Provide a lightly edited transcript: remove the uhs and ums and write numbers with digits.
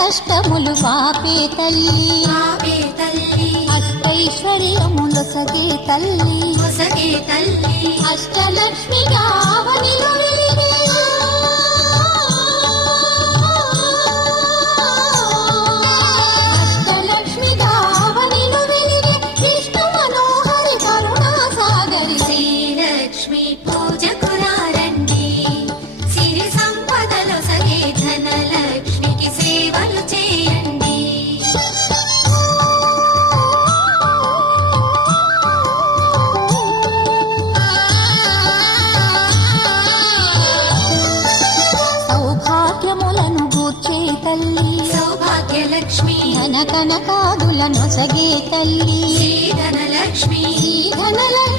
కష్టములు పాపే తల్లి అష్టైశ్వర్యములొసగే తల్లి అష్టలక్ష్మిగా అవనిలో వెలిగే అష్టలక్ష్మిగా అవనిలో వెలిగే విష్ణు మనోహరి కరుణా సాగరి శ్రీలక్ష్మి పూజకురారండి సిరి సంపదలొసగే ధనలక్ష్మికి సేవలు చేయండి. సౌభాగ్యములను గూర్చే తల్లి సౌభాగ్యలక్ష్మి ధన కనకాదులను సగే తల్లి శ్రీ ధనలక్ష్మి ధనలక్ష్మి